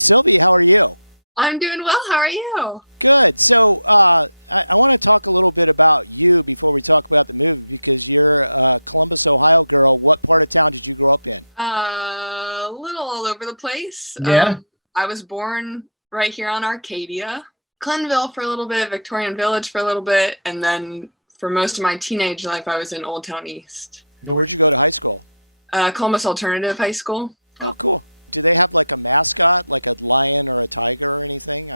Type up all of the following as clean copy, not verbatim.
Sylvie, how are you? I'm doing well. How are you? Good. So I want to talk a little bit about you before we talk about the movie because you're a Columbus, Ohio girl. What part of town did you grow up in? A little all over the place. Yeah. I was born right here on Arcadia, Glenville for a little bit, Victorian Village for a little bit, and then for most of my teenage life, I was in Old Town East. Where'd you go to high school? Columbus Alternative High School. Oh, cool. Do they have like a mascot, like a lion or a tiger or anything?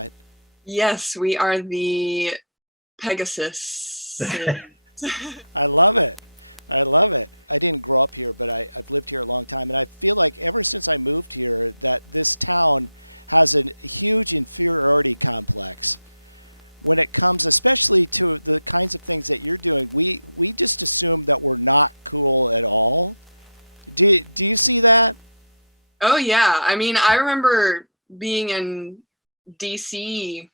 Yes, we are the Pegasus. I love it. I love it. I didn't grow up here, but I've lived here a long time, and I feel like ever since I moved here, that this town has a huge inferiority complex when it comes, especially to the kinds of things that you're doing. We just assume that we're not cool at all. Do you see that? Oh yeah, I mean, I remember being in DC.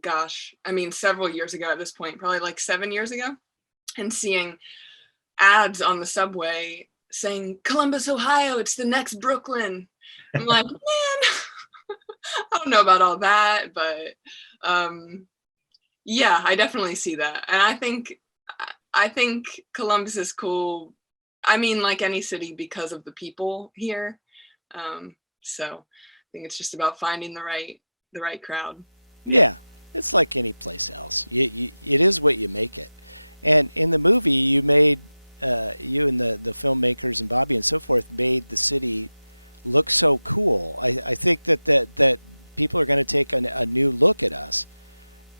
Gosh, I mean, several years ago at this point, probably like 7 years ago, and seeing ads on the subway saying Columbus, Ohio, it's the next Brooklyn. I'm like, man, I don't know about all that, but yeah, I definitely see that. And I think Columbus is cool. I mean, like any city because of the people here. So I think it's just about finding the right crowd. Yeah, it's like any place else. It is what you make it. And in the movie, you and the filmmakers and Bobby and so forth made the city look so cool. I think that people are going to take a new look at us.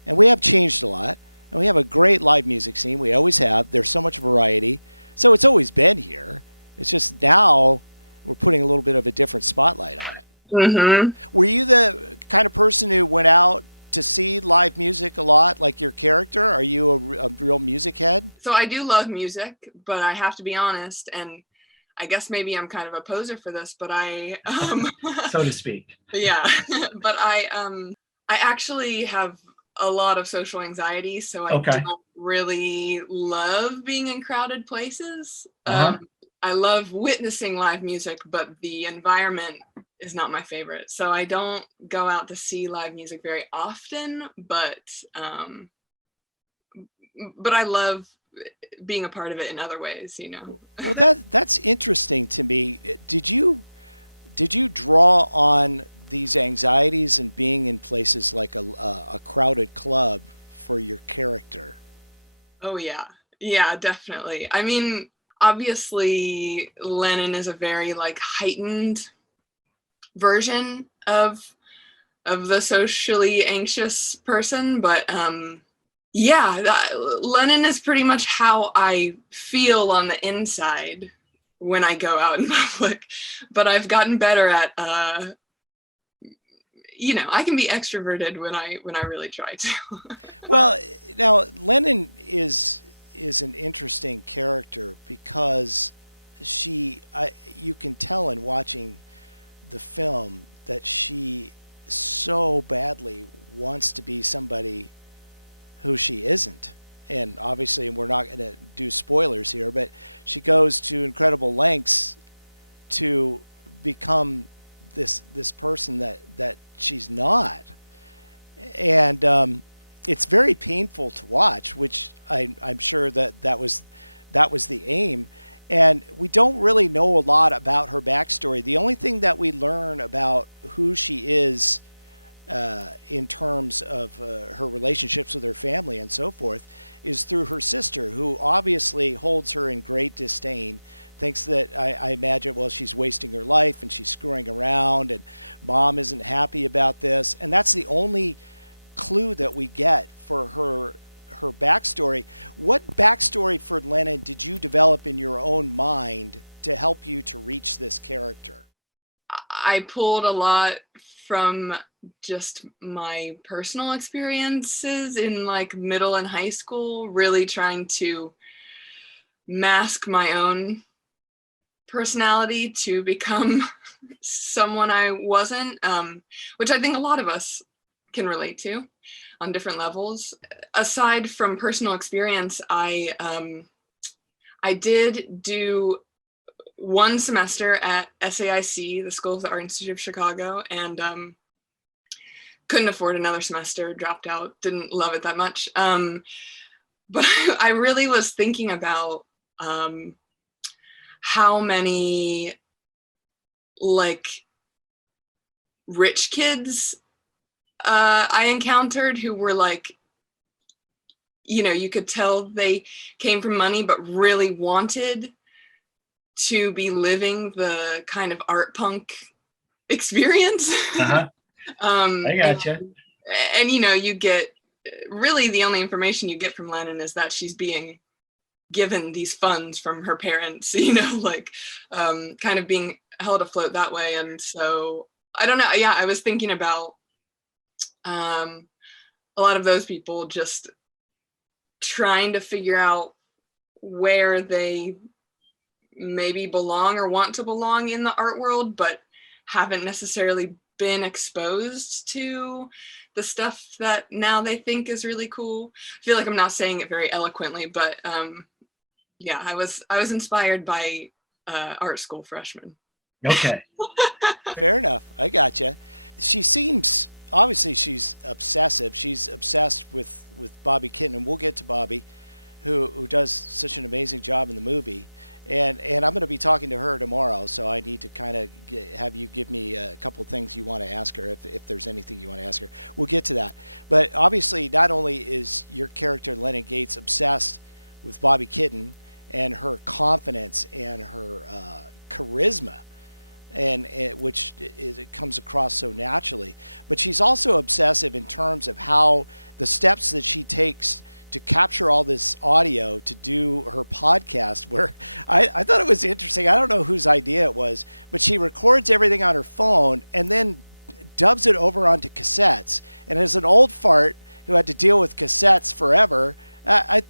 And we have changed a lot. And we have a great live music scene. We always have. There's so much variety. So it's always been here. It's just now we're putting a little bit of a different spotlight on it. Mm-hmm. Were you the kind of person who went out to see live music a lot, like your character? Are you a real music head? So I do love music, but I have to be honest, and I guess maybe I'm kind of a poser for this, but So to speak. yeah, but I actually have a lot of social anxiety, so I Okay. don't really love being in crowded places. Uh-huh. I love witnessing live music, but the environment is not my favorite. So I don't go out to see live music very often, but I love being a part of it in other ways. Well, that's interesting to me. Did you draw on these anxieties and being in places like a crowded club for your character? Oh yeah. Yeah, definitely. I mean, obviously Lennon is a very like heightened version of the socially anxious person, but yeah, Lennon is pretty much how I feel on the inside when I go out in public, but I've gotten better at I can be extroverted when I really try to. Well, now Lennon is an interesting character because you can tell in watching the film that she so badly wants to be somebody who she isn't. And obviously, we're not going to do spoilers here, but she goes to incredible lengths to become this person that she's not. And it's very painful to watch, which I'm sure that was the aim. And we don't really know a lot about her backstory. The only thing that we learn about who she is in terms of her relationships with her family and so forth is through her sister, who obviously holds her in great disdain. Thinks that I imagine, well, she's wasting her life and she's screwing around, and mom isn't happy about this. And that's the only clue that we get for her backstory. What backstory for Lennon did you develop in your own mind to help you to reach this character? I pulled a lot from just my personal experiences in like middle and high school, really trying to mask my own personality to become someone I wasn't, which I think a lot of us can relate to on different levels. Aside from personal experience, I did do one semester at SAIC, the School of the Art Institute of Chicago, and couldn't afford another semester, dropped out, didn't love it that much. But I really was thinking about how many like rich kids I encountered who were like, you know, you could tell they came from money, but really wanted to be living the kind of art punk experience. Uh-huh. I gotcha. And, you know, you get really the only information you get from Lennon is that she's being given these funds from her parents, you know, like kind of being held afloat that way. And so I don't know. Yeah, I was thinking about a lot of those people just trying to figure out where they maybe belong or want to belong in the art world, but haven't necessarily been exposed to the stuff that now they think is really cool. I feel like I'm not saying it very eloquently, but yeah, I was inspired by art school freshmen. Okay. Fair enough. I gotcha. She seems, obviously she's obsessive. She's obsessed with Bobby Kitten, and we'll get to Bobby, who does such an amazing job in the movie. And I'm going to be talking to her tomorrow, so I need to kind of have you give me a couple of things you want to ask her, if there's anything you want to ask her. We'll get to that. But obviously, not only is your character, Lennon Gates, obsessed with Bobby Kitten and her confidence and her charisma, and which it comes across so naturally, but she's also obsessive in terms of how the steps that she takes to capture all this audio to do her podcast, where I thought it was interesting. I don't know whose idea it was, but she records everything on her phone and then dubs it over onto cassettes. And as an old fart who had to deal with cassettes forever, I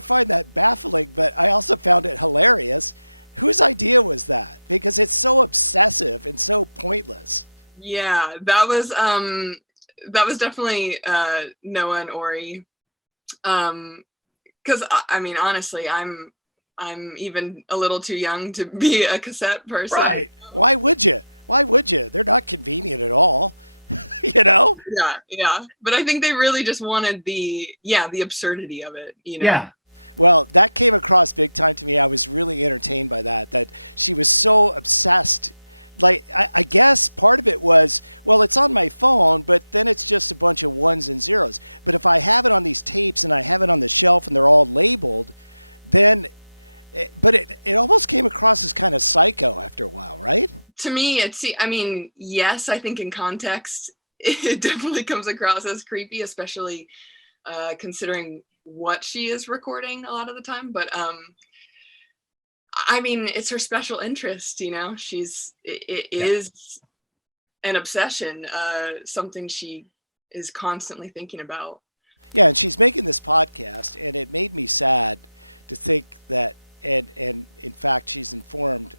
find that baffling, but I also found it hilarious. Whose idea was that? Because it's so obsessive and so pointless. Yeah, that was definitely Noah and Ori. Because I mean, honestly, I'm even a little too young to be a cassette person. Right? Why would you? They're not convenient at all. You know? Yeah. But I think they really just wanted the absurdity of it. You know? Yeah. Well, that came across big time to me. I was really entertained by that she was so obsessed. Like, I guess part of it was, well, it's on my phone, but then it's just a bunch of ones and zeros. But if I have it on these tapes and I have it on the shelf and they're all labeled, then, it almost came across as kind of psycho after a while, right? To me, yes, I think in context, it definitely comes across as creepy, especially considering what she is recording a lot of the time. But I mean, it's her special interest, you know. It is an obsession, something she is constantly thinking about. Yeah, and she's making this podcast, and it made me sad to think that, and in fact, she's informed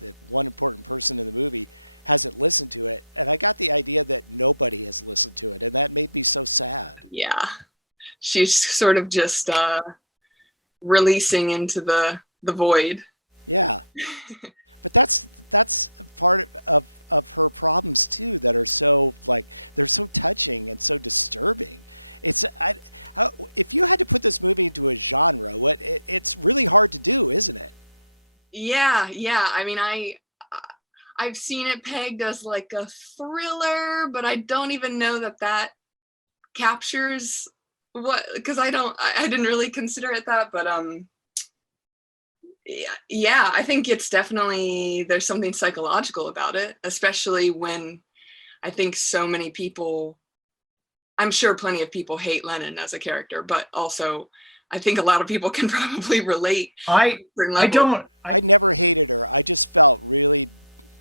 that one important person in the movie hasn't listened to it, and I got the idea that nobody has listened to it, and that made me so sad. Yeah, she's sort of just releasing into the void. Yeah, but that's part of her problems too, that are so, like, they're so touching and so disturbing. If you had to put this movie into a genre, it's really hard to do, isn't it? Yeah. I mean, I've seen it pegged as like a thriller, but I don't even know that captures what, because I didn't really consider it that, but yeah, I think it's definitely, there's something psychological about it, especially when I think so many people, I'm sure plenty of people hate Lennon as a character, but also I think a lot of people can probably relate. I never hated her. I just felt really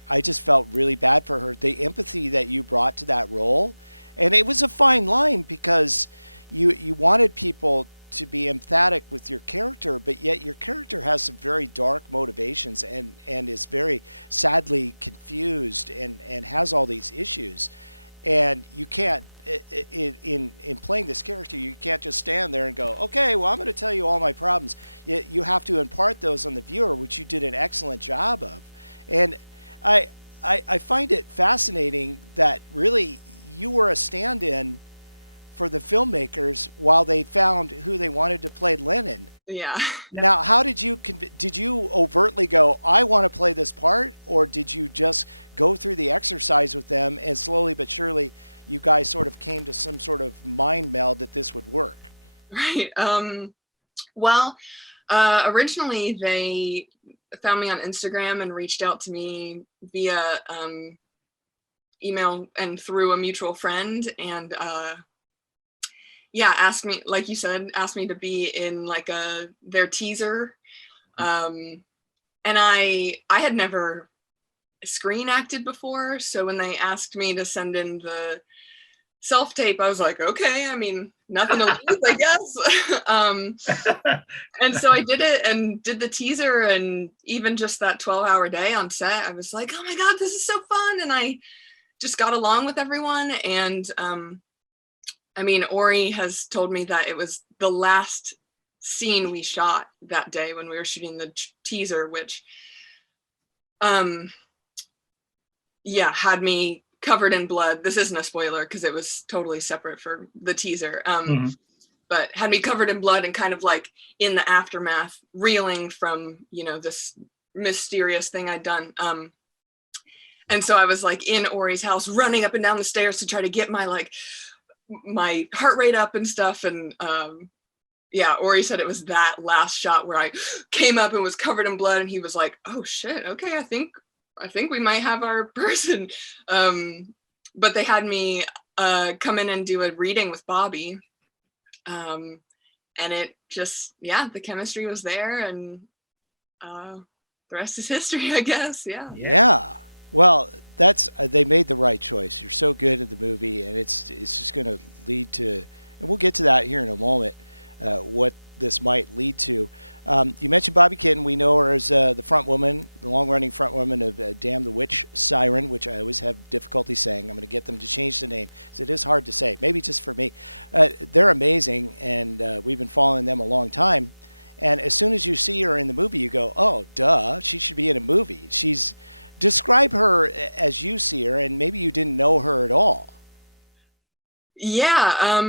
bad for her. The empathy that you brought to that role, and it was a fine line, because you wanted people to be emphatic with your character, but yet your character has some very dark motivations and is very sadly confused and has all these issues. And you can't, in playing this character, you can't just stand there and go, okay, well, I'm going to tell you all my problems. You have to impart those on the viewer, which you did an excellent job of. And I find it fascinating that really you were a stand-in for the filmmakers while they found who they wanted to play Lennon. Yeah. Now, how did you did you overtly go, I want to play this part, or did you just go through the exercise with them and slowly but surely you guys sort of came to some sort of mind meld that this would work? Right. Well, originally they found me on Instagram and reached out to me via email and through a mutual friend, and asked me, like you said, asked me to be in like their teaser. And I had never screen acted before, so when they asked me to send in the self-tape, I was like, okay, I mean, nothing to lose, I guess. And so I did it and did the teaser, and even just that 12-hour day on set, I was like, oh my God, this is so fun. And I just got along with everyone. And I mean, Ori has told me that it was the last scene we shot that day when we were shooting the teaser, which had me covered in blood. This isn't a spoiler because it was totally separate for the teaser. But had me covered in blood and kind of like in the aftermath, reeling from, this mysterious thing I'd done. And so I was like in Ori's house, running up and down the stairs to try to get my heart rate up and stuff. And Ori said it was that last shot where I came up and was covered in blood, and he was like, oh shit, okay, I think we might have our person. But they had me come in and do a reading with Bobby. And it just, the chemistry was there, and the rest is history, I guess. Yeah. Well, they made the right choice. You're so good in the movie, and it's just going to lead to, and we'll get to that here in a moment, what this might lead to. You mentioned Bobby Kitten. We know her as the front woman, the long-running front woman of Damn the Witch, Siren, which I always have difficulty saying. I'm going to get them to change the name, because it is hard to say, maybe just for me. They're amazing, and we've been following them a long time. And as soon as you see her in the movie, you go, oh, duh, she should be in a movie. Describe her as you see her, and maybe you didn't know her at all. Yeah,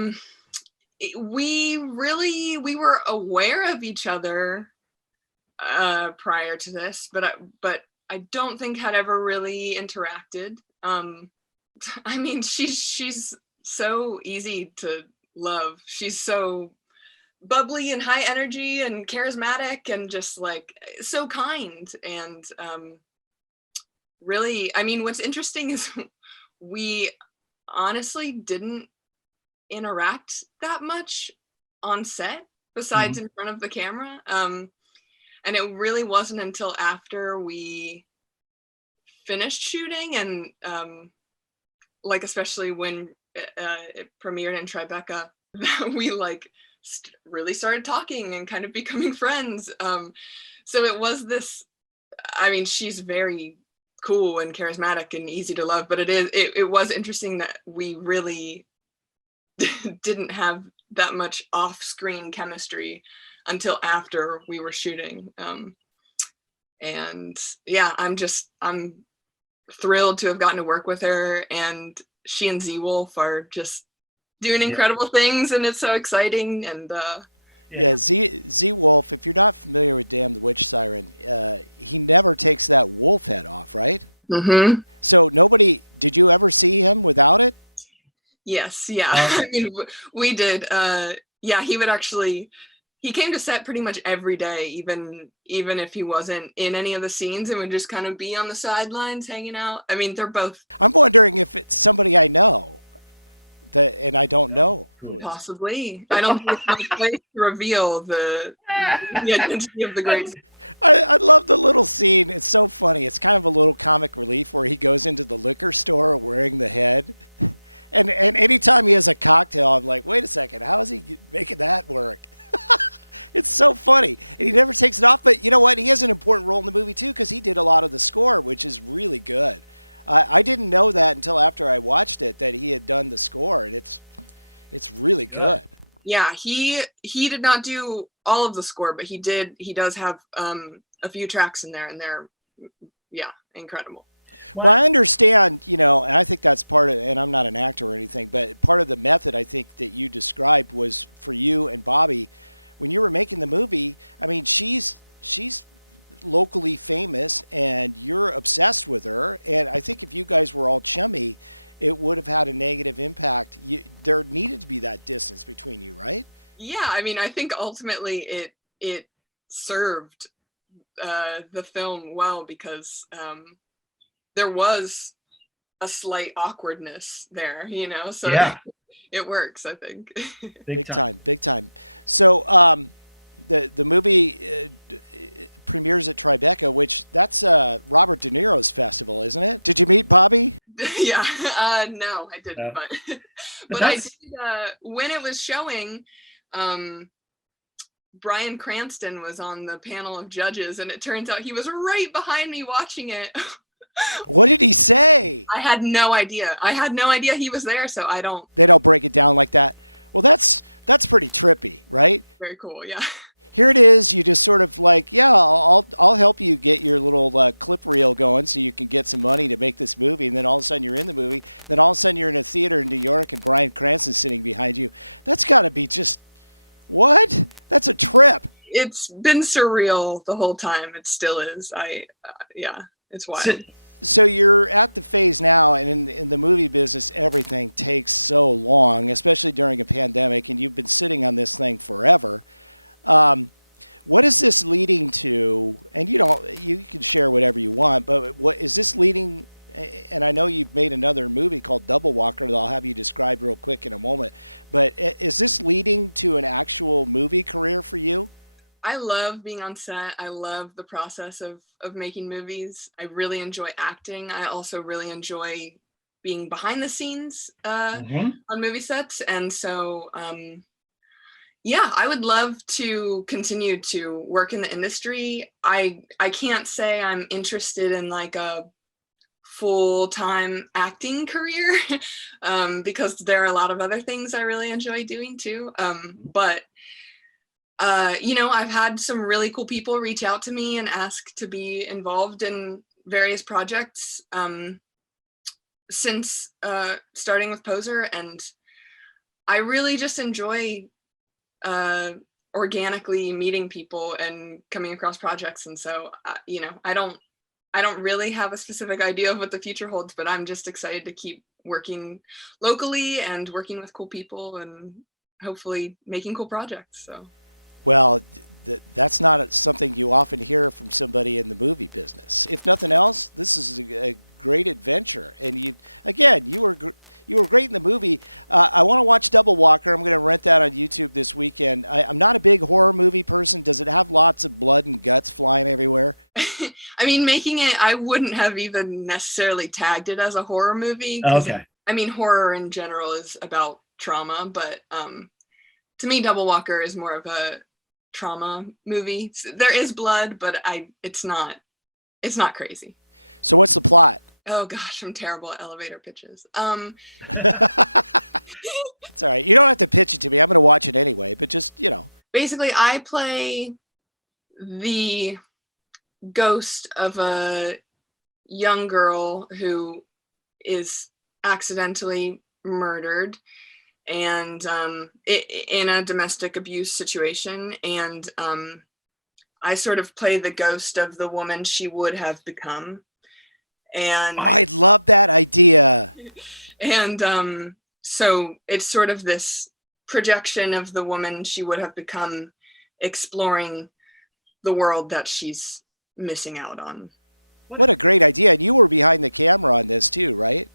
we were aware of each other prior to this, but I don't think had ever really interacted. I mean, she's so easy to love. She's so bubbly and high energy and charismatic and just like so kind. And really, I mean, what's interesting is we honestly didn't interact that much on set besides in front of the camera. And it really wasn't until after we finished shooting and especially when it premiered in Tribeca, that we really started talking and kind of becoming friends. So it was this, I mean, she's very cool and charismatic and easy to love, but it was interesting that we really didn't have that much off-screen chemistry until after we were shooting. And I'm thrilled to have gotten to work with her, and she and Z-Wolf are just doing incredible things, and it's so exciting. And Z-Wolf, if you're not familiar with Damn the Witch, Siren, he never takes that wolf head off, right? Mm-hmm. So did you ever see him without it? Yes, yeah. I mean, we did. He came to set pretty much every day, even if he wasn't in any of the scenes, and would just kind of be on the sidelines hanging out. I mean, they're both. I'm wondering if it's somebody I know, and I don't know who. Possibly. I don't think it's my place to reveal the identity of the great. I love the little scene. It's so funny. It's kind of a little comic relief where he goes into the liquor store wearing the head. And anytime he has a cocktail, I'm like, wait a second, how is he making that work? It's so funny. And he never takes it off. But you know what? He has an important role in the movie, too, because he did a lot of the score, which is really good. I didn't know that until after I watched it, that he had done the score, and it's really good. Yeah, he did not do all of the score, but he does have a few tracks in there, and they're, incredible. Well, I understand, and I think that's part of, and I'm not an actor or anything, but part of the method I think that you described was for you and Bobby, when you were making the movie. I mean, she's locally famous, and you're obsessed with her. And I think if you guys were all chummy, it would have had a negative impact. There needed to be that distance between you, right? Yeah, I mean, I think ultimately it served the film well, because there was a slight awkwardness there, so Yeah. It works, I think. Big time. So the movie premieres at Tribeca, which that's Robert De Niro's festival, isn't it? Did you meet Bobby? Yeah, no, I didn't, but I did, when it was showing, Brian Cranston was on the panel of judges, and it turns out he was right behind me watching it. What did he say? I had no idea. He was there, so I don't. They don't break it down like that. Well, that's pretty trippy, right? Very cool, yeah. Here it is. You just sort of like, yeah, I'll help you get your little clip reel going so you can get some money to make this movie. And then all of a sudden you're in the movie. Then all of a sudden you're in a theater in New York and Brian Cranston's sitting behind you. That's got to be just, what? That's a trip. It's been surreal the whole time. It still is. Yeah, it's wild. So you're at the phase now, and in the movie business, everything takes so long, especially during a pandemic, and you've been sitting on this thing forever. What is this leading to? And you can share whatever you want, but what is this leading? And I know you've made another movie called Double Walker that I'll have you describe real quick in a moment. But is this leading to an actual movie career for you? I love being on set. I love the process of making movies. I really enjoy acting. I also really enjoy being behind the scenes on movie sets. And so, yeah, I would love to continue to work in the industry. I can't say I'm interested in like a full-time acting career because there are a lot of other things I really enjoy doing too. But I've had some really cool people reach out to me and ask to be involved in various projects since starting with Poser, and I really just enjoy organically meeting people and coming across projects. And so, I don't really have a specific idea of what the future holds, but I'm just excited to keep working locally and working with cool people and hopefully making cool projects. So. Well, that's not something you often hear from somebody in the movie business. If nothing else, this is a great adventure. And you were great in the movie. I want to watch Double Walker. I'm going to rent that on YouTube this weekend. I'm not a big horror movie person. Does it have lots of blood and guts flying everywhere? I mean, making it, I wouldn't have even necessarily tagged it as a horror movie. Okay. I mean, horror in general is about trauma, but to me, Double Walker is more of a trauma movie. There is blood, but it's not crazy. So what's the plot? Oh gosh, I'm terrible at elevator pitches. It's all right. You don't have to pitch it to me. I'm going to watch it anyway, but just, Basically, I play the ghost of a young girl who is accidentally murdered and in a domestic abuse situation, and I sort of play the ghost of the woman she would have become. And I love that idea. And so it's sort of this projection of the woman she would have become, exploring the world that she's missing out on. What a great idea. And you were behind the camera on this too, right?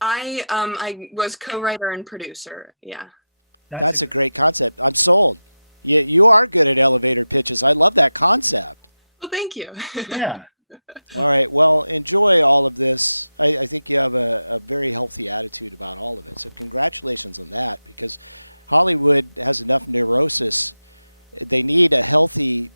I was co-writer and producer. Yeah. That's a great concept. I'm sold. You are good at elevator pitches. I love that concept. Well, thank you. Yeah. All right. Well, enjoy all of this. I think you have a very healthy attitude about all of it. So congratulations on that, because Hollywood has enough neurosis. They need a healthy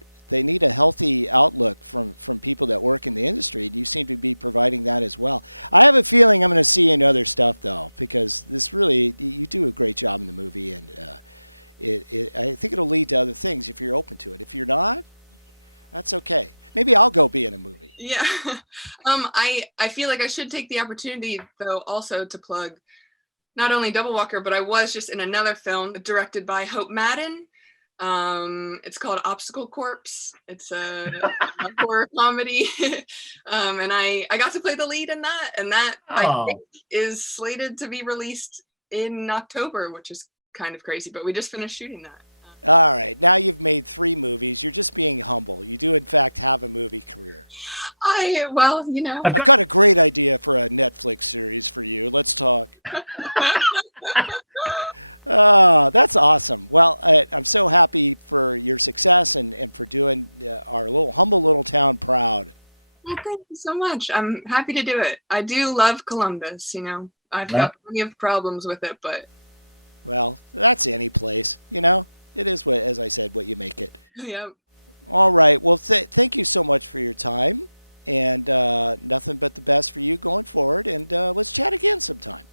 outlook from people that work in the industry, and you seem to be providing that as well. I have a feeling I'm going to see you in other stuff, though, because you do a great job in the movie, and I think it'll lead to other things if you're open to it. If you're not, that's okay. Maybe I'll go be in a movie. Yeah. I feel like I should take the opportunity, though, also to plug not only Double Walker, but I was just in another film directed by Hope Madden. It's called Obstacle Corpse. It's a horror comedy, and I got to play the lead in that, and that I think is slated to be released in October, which is kind of crazy. But we just finished shooting that. All right, now you've made 3 movies. You're just being humble. You do, in fact, have a movie career. Well, you know, I've got a great idea for a Netflix series for you. Let's talk. Oh, that's awesome. Well, I'm so happy for your success and for doing our humble little town proud. Well, thank you so much. I'm happy to do it. I do love Columbus, you know. I've got plenty of problems with it, but... Well, that's any place, you know. It is, as I said, what you make it. Yep. All right. Well, thank you so much for your time, and nothing but the best for you going forward, and let's chat again sometime.